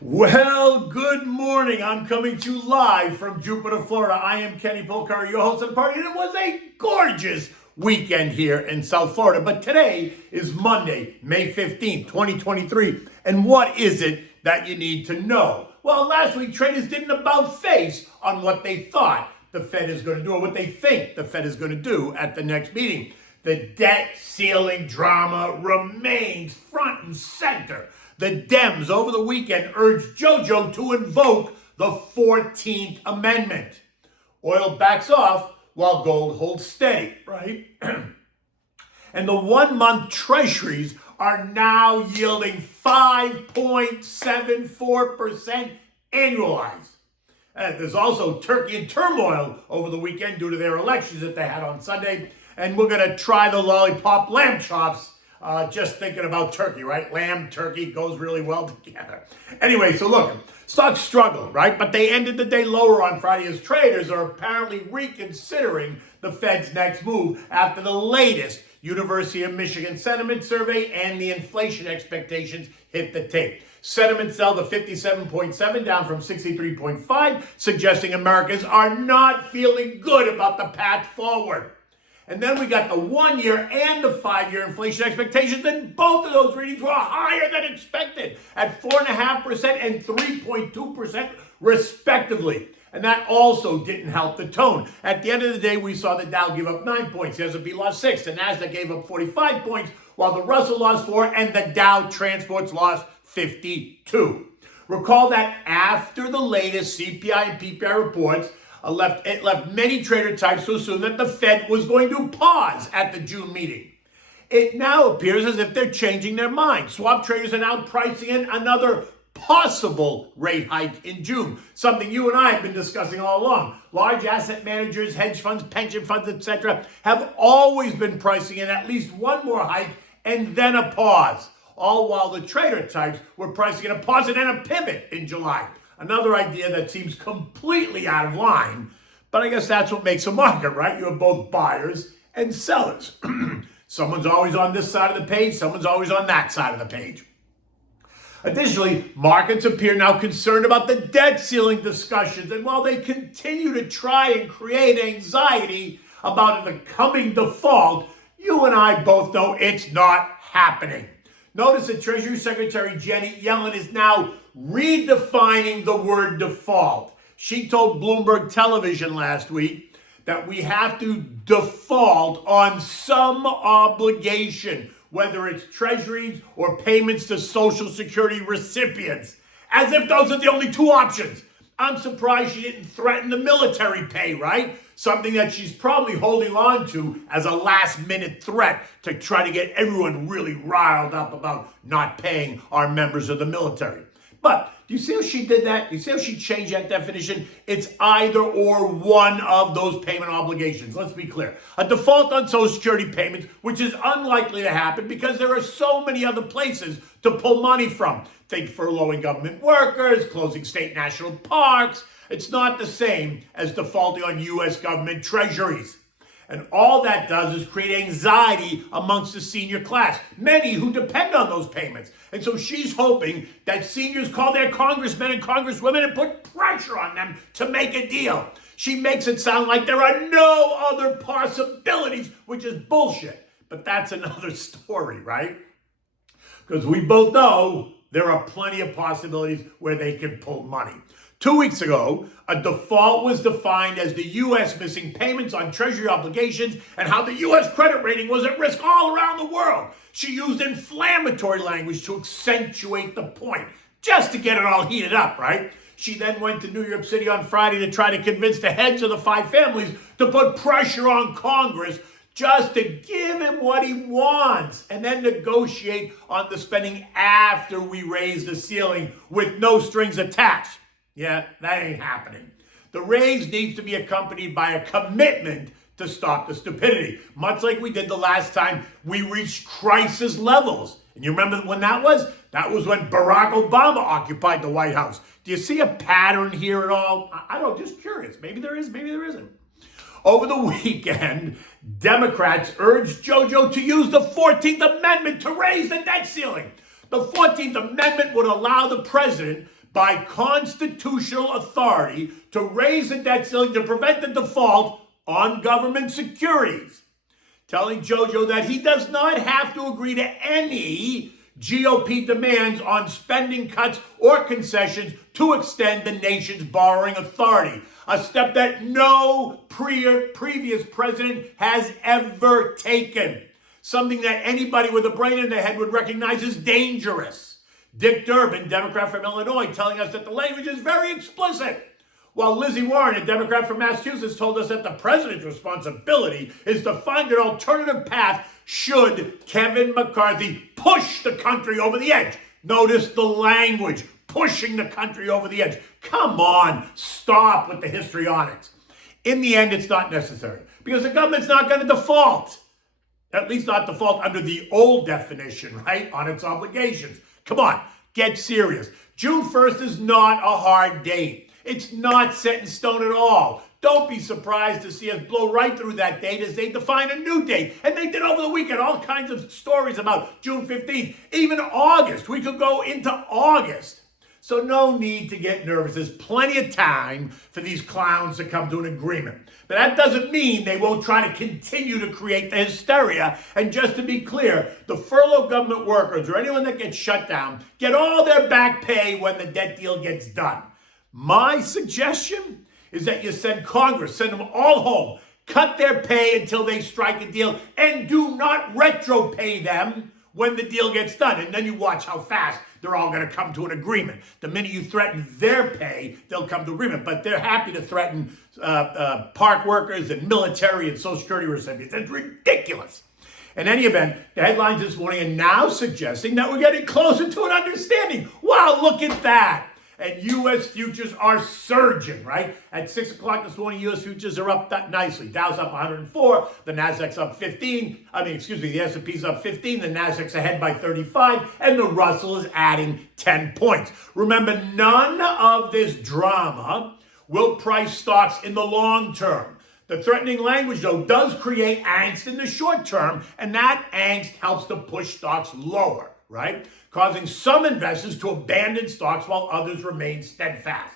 Well, good morning. I'm coming to you live from Jupiter, Florida. I am Kenny Polcari, your host of the party, and it was a gorgeous weekend here in South Florida. But today is Monday, May 15th, 2023. And what is it that you need to know? Well, last week, traders did an about face on what they thought the Fed is going to do or what they think the Fed is going to do at the next meeting. The debt ceiling drama remains front and center. The Dems over the weekend urged JoJo to invoke the 14th Amendment. Oil backs off while gold holds steady, right? And the 1-month treasuries are now yielding 5.74% annualized. And there's also Turkey in turmoil over the weekend due to their elections that they had on Sunday. And we're going to try the Lollipop Lambchops. Just thinking about turkey, right? Lamb, turkey goes really well together. Anyway, so look, stocks struggled, right? But they ended the day lower on Friday as traders are apparently reconsidering the Fed's next move after the latest University of Michigan sentiment survey and the inflation expectations hit the tape. Sentiment fell to 57.7, down from 63.5, suggesting Americans are not feeling good about the path forward. And then we got the 1-year and the 5-year inflation expectations, and both of those readings were higher than expected at 4.5% and 3.2% respectively. And that also didn't help the tone. At the end of the day, we saw the Dow give up 9 points. The S&P lost 6. The Nasdaq gave up 45 points, while the Russell lost 4, and the Dow Transports lost 52. Recall that after the latest CPI and PPI reports, it left many trader types to assume that the Fed was going to pause at the June meeting. It now appears as if they're changing their mind. Swap traders are now pricing in another possible rate hike in June, something you and I have been discussing all along. Large asset managers, hedge funds, pension funds, etc. have always been pricing in at least one more hike and then a pause, all while the trader types were pricing in a pause and then a pivot in July. Another idea that seems completely out of line, but I guess that's what makes a market, right? You have both buyers and sellers. Someone's always on this side of the page, someone's always on that side of the page. Additionally, markets appear now concerned about the debt ceiling discussions, and while they continue to try and create anxiety about the coming default, you and I both know it's not happening. Notice that Treasury Secretary Janet Yellen is now redefining the word default. She told Bloomberg Television last week that we have to default on some obligation, whether it's treasuries or payments to Social Security recipients, as if those are the only two options. I'm surprised she didn't threaten the military pay, right? Something that she's probably holding on to as a last-minute threat to try to get everyone really riled up about not paying our members of the military. But do you see how she did that? Do you see how she changed that definition? It's either or one of those payment obligations. Let's be clear. A default on Social Security payments, which is unlikely to happen because there are so many other places to pull money from. Think furloughing government workers, closing state national parks. It's not the same as defaulting on U.S. government treasuries. And all that does is create anxiety amongst the senior class, many who depend on those payments. And so she's hoping that seniors call their congressmen and congresswomen and put pressure on them to make a deal. She makes it sound like there are no other possibilities, which is bullshit. But that's another story, right? Because we both know there are plenty of possibilities where they can pull money. 2 weeks ago, a default was defined as the U.S. missing payments on Treasury obligations and how the U.S. credit rating was at risk all around the world. She used inflammatory language to accentuate the point, just to get it all heated up, right? She then went to New York City on Friday to try to convince the heads of the 5 families to put pressure on Congress just to give him what he wants and then negotiate on the spending after we raise the ceiling with no strings attached. Yeah, that ain't happening. The raise needs to be accompanied by a commitment to stop the stupidity, much like we did the last time we reached crisis levels. And you remember when that was? That was when Barack Obama occupied the White House. Do you see a pattern here at all? I don't know, just curious. Maybe there is, maybe there isn't. Over the weekend, Democrats urged JoJo to use the 14th Amendment to raise the debt ceiling. The 14th Amendment would allow the president, by constitutional authority to raise the debt ceiling to prevent the default on government securities, telling JoJo that he does not have to agree to any GOP demands on spending cuts or concessions to extend the nation's borrowing authority, a step that no previous president has ever taken, something that anybody with a brain in their head would recognize as dangerous. Dick Durbin, Democrat from Illinois, telling us that the language is very explicit, while Lizzie Warren, a Democrat from Massachusetts, told us that the president's responsibility is to find an alternative path should Kevin McCarthy push the country over the edge. Notice the language, pushing the country over the edge. Come on, stop with the histrionics. In the end, it's not necessary because the government's not going to default. At least not default under the old definition, right, on its obligations. Come on, get serious. June 1st is not a hard date. It's not set in stone at all. Don't be surprised to see us blow right through that date as they define a new date. And they did over the weekend all kinds of stories about June 15th, even August. We could go into August. So no need to get nervous. There's plenty of time for these clowns to come to an agreement. But that doesn't mean they won't try to continue to create the hysteria. And just to be clear, the furloughed government workers or anyone that gets shut down get all their back pay when the debt deal gets done. My suggestion is that you send Congress, send them all home, cut their pay until they strike a deal, and do not retro pay them when the deal gets done. And then you watch how fast they're all going to come to an agreement. The minute you threaten their pay, they'll come to agreement. But they're happy to threaten park workers and military and Social Security recipients. It's ridiculous. In any event, the headlines this morning are now suggesting that we're getting closer to an understanding. Wow, look at that. And U.S. futures are surging, right? At 6 o'clock this morning, U.S. futures are up that nicely. Dow's up 104, the Nasdaq's up 15. The S&P's up 15, the Nasdaq's ahead by 35, and the Russell is adding 10 points. Remember, none of this drama will price stocks in the long term. The threatening language, though, does create angst in the short term, and that angst helps to push stocks lower, right? Causing some investors to abandon stocks while others remain steadfast.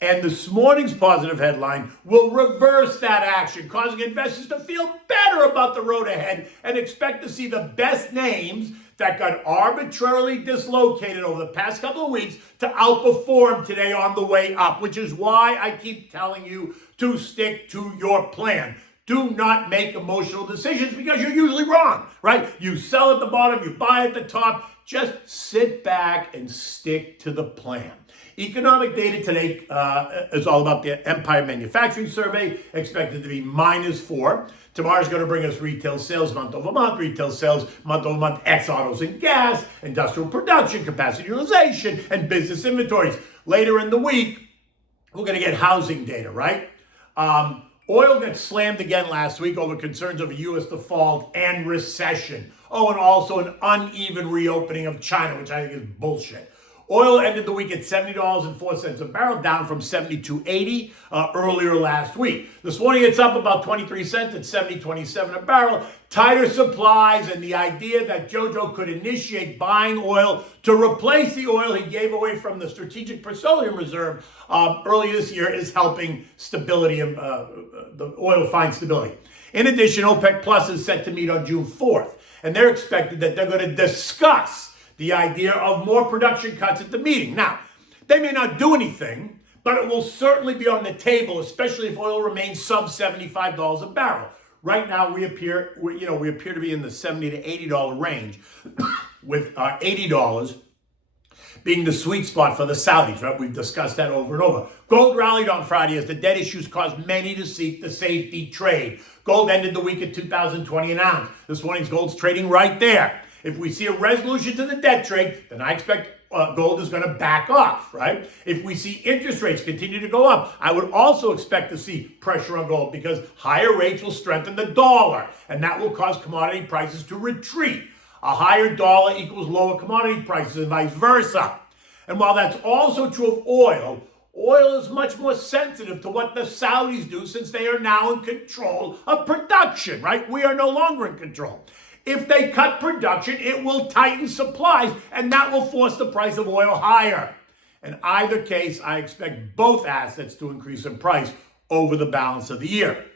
And this morning's positive headline will reverse that action, causing investors to feel better about the road ahead and expect to see the best names that got arbitrarily dislocated over the past couple of weeks to outperform today on the way up, which is why I keep telling you to stick to your plan. Do not make emotional decisions because you're usually wrong, right? You sell at the bottom, you buy at the top. Just sit back and stick to the plan. Economic data today is all about the Empire Manufacturing Survey, expected to be -4. Tomorrow's going to bring us retail sales month over month, retail sales month over month, ex-autos and gas, industrial production, capacity utilization, and business inventories. Later in the week, we're going to get housing data, right? Oil got slammed again last week over concerns of a U.S. default and recession. Oh, and also an uneven reopening of China, which I think is bullshit. Oil ended the week at $70.04 a barrel, down from $72.80 earlier last week. This morning, it's up about 23 cents at $70.27 a barrel. Tighter supplies and the idea that JoJo could initiate buying oil to replace the oil he gave away from the Strategic Petroleum Reserve earlier this year is helping stability, the oil find stability. In addition, OPEC Plus is set to meet on June 4th, and they're expected that they're going to discuss the idea of more production cuts at the meeting. Now, they may not do anything, but it will certainly be on the table, especially if oil remains sub $75 a barrel. Right now, we appear to be in the $70 to $80 range, with $80 being the sweet spot for the Saudis, right? We've discussed that over and over. Gold rallied on Friday as the debt issues caused many to seek the safety trade. Gold ended the week at $2,020 an ounce. This morning's gold's trading right there. If we see a resolution to the debt trade, then I expect gold is going to back off, right? If we see interest rates continue to go up, I would also expect to see pressure on gold because higher rates will strengthen the dollar, and that will cause commodity prices to retreat. A higher dollar equals lower commodity prices and vice versa. And while that's also true of oil, oil is much more sensitive to what the Saudis do since they are now in control of production, right? We are no longer in control. If they cut production, it will tighten supplies, and that will force the price of oil higher. In either case, I expect both assets to increase in price over the balance of the year.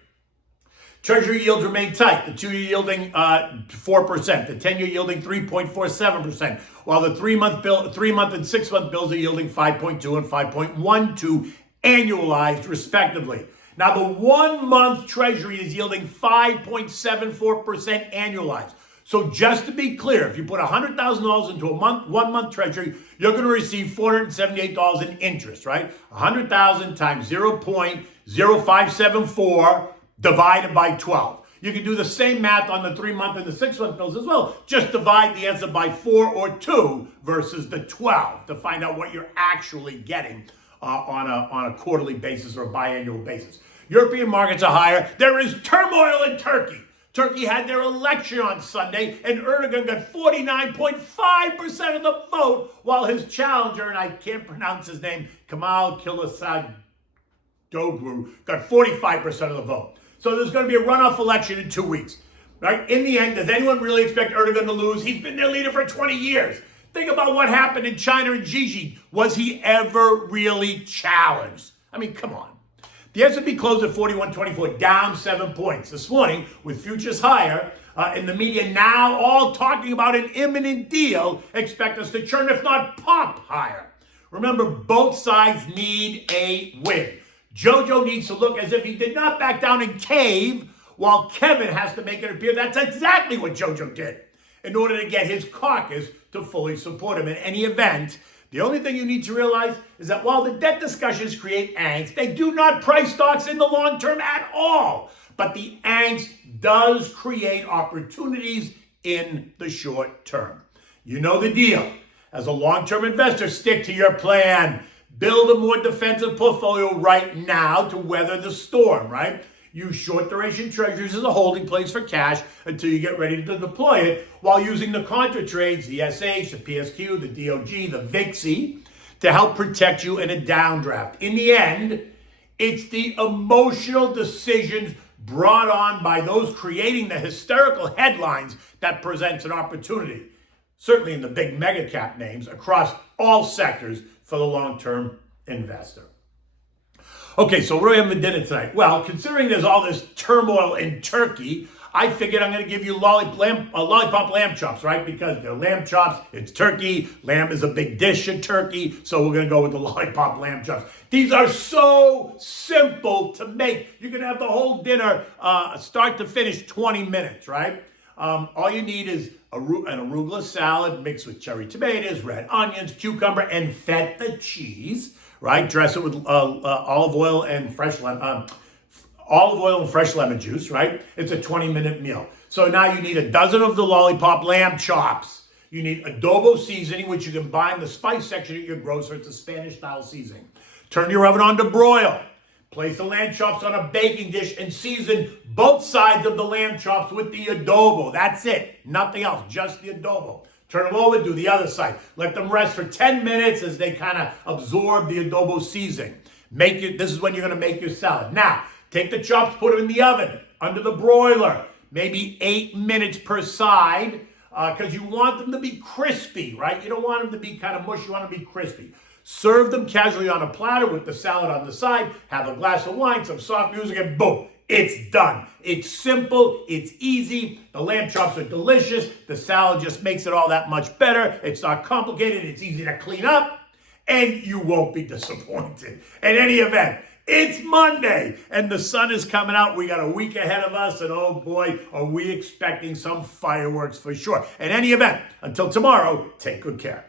Treasury yields remain tight. The 2-year yielding 4%, the 10-year yielding 3.47%, while the 3-month and 6-month bills are yielding 5.2 and 5.12 annualized, respectively. Now, the 1-month Treasury is yielding 5.74% annualized. So just to be clear, if you put $100,000 into a 1-month Treasury, you're going to receive $478 in interest, right? $100,000 times 0.0574 divided by 12. You can do the same math on the 3-month and the 6-month bills as well. Just divide the answer by 4 or 2 versus the 12 to find out what you're actually getting on a quarterly basis or a biannual basis. European markets are higher. There is turmoil in Turkey. Turkey had their election on Sunday, and Erdogan got 49.5% of the vote, while his challenger, and I can't pronounce his name, Kemal Kılıçdaroğlu, got 45% of the vote. So there's going to be a runoff election in 2 weeks. Right? In the end, does anyone really expect Erdogan to lose? He's been their leader for 20 years. Think about what happened in China and Gigi. Was he ever really challenged? I mean, come on. The S&P closed at 41.24, down 7 points. This morning, with futures higher, in the media now all talking about an imminent deal, expect us to churn, if not pop, higher. Remember, both sides need a win. Jojo needs to look as if he did not back down and cave, while Kevin has to make it appear that's exactly what Jojo did in order to get his caucus to fully support him. In any event, the only thing you need to realize is that while the debt discussions create angst, they do not price stocks in the long term at all. But the angst does create opportunities in the short term. You know the deal. As a long-term investor, stick to your plan. Build a more defensive portfolio right now to weather the storm, right? Use short-duration treasuries as a holding place for cash until you get ready to deploy it, while using the contra trades, the SH, the PSQ, the DOG, the VIXI, to help protect you in a downdraft. In the end, it's the emotional decisions brought on by those creating the hysterical headlines that presents an opportunity, certainly in the big mega cap names, across all sectors for the long-term investor. Okay, so what are we having for dinner tonight? Well, considering there's all this turmoil in Turkey, I figured I'm going to give you lollipop lamb chops, right? Because they're lamb chops, it's turkey, lamb is a big dish in Turkey, so we're going to go with the lollipop lamb chops. These are so simple to make. You can have the whole dinner, start to finish, 20 minutes, right? All you need is an arugula salad mixed with cherry tomatoes, red onions, cucumber, and feta cheese. Right, dress it with olive oil and fresh lemon juice. Right, it's a 20-minute meal. So now you need a dozen of the lollipop lamb chops. You need adobo seasoning, which you can buy in the spice section at your grocer. It's a Spanish-style seasoning. Turn your oven on to broil. Place the lamb chops on a baking dish and season both sides of the lamb chops with the adobo. That's it. Nothing else. Just the adobo. Turn them over, do the other side. Let them rest for 10 minutes as they kind of absorb the adobo seasoning. This is when you're going to make your salad. Now, take the chops, put them in the oven under the broiler, maybe 8 minutes per side, because you want them to be crispy, right? You don't want them to be kind of mushy, you want them to be crispy. Serve them casually on a platter with the salad on the side, have a glass of wine, some soft music, and boom. It's done. It's simple. It's easy. The lamb chops are delicious. The salad just makes it all that much better. It's not complicated. It's easy to clean up. And you won't be disappointed. In any event, it's Monday and the sun is coming out. We got a week ahead of us. And oh boy, are we expecting some fireworks for sure. In any event, until tomorrow, take good care.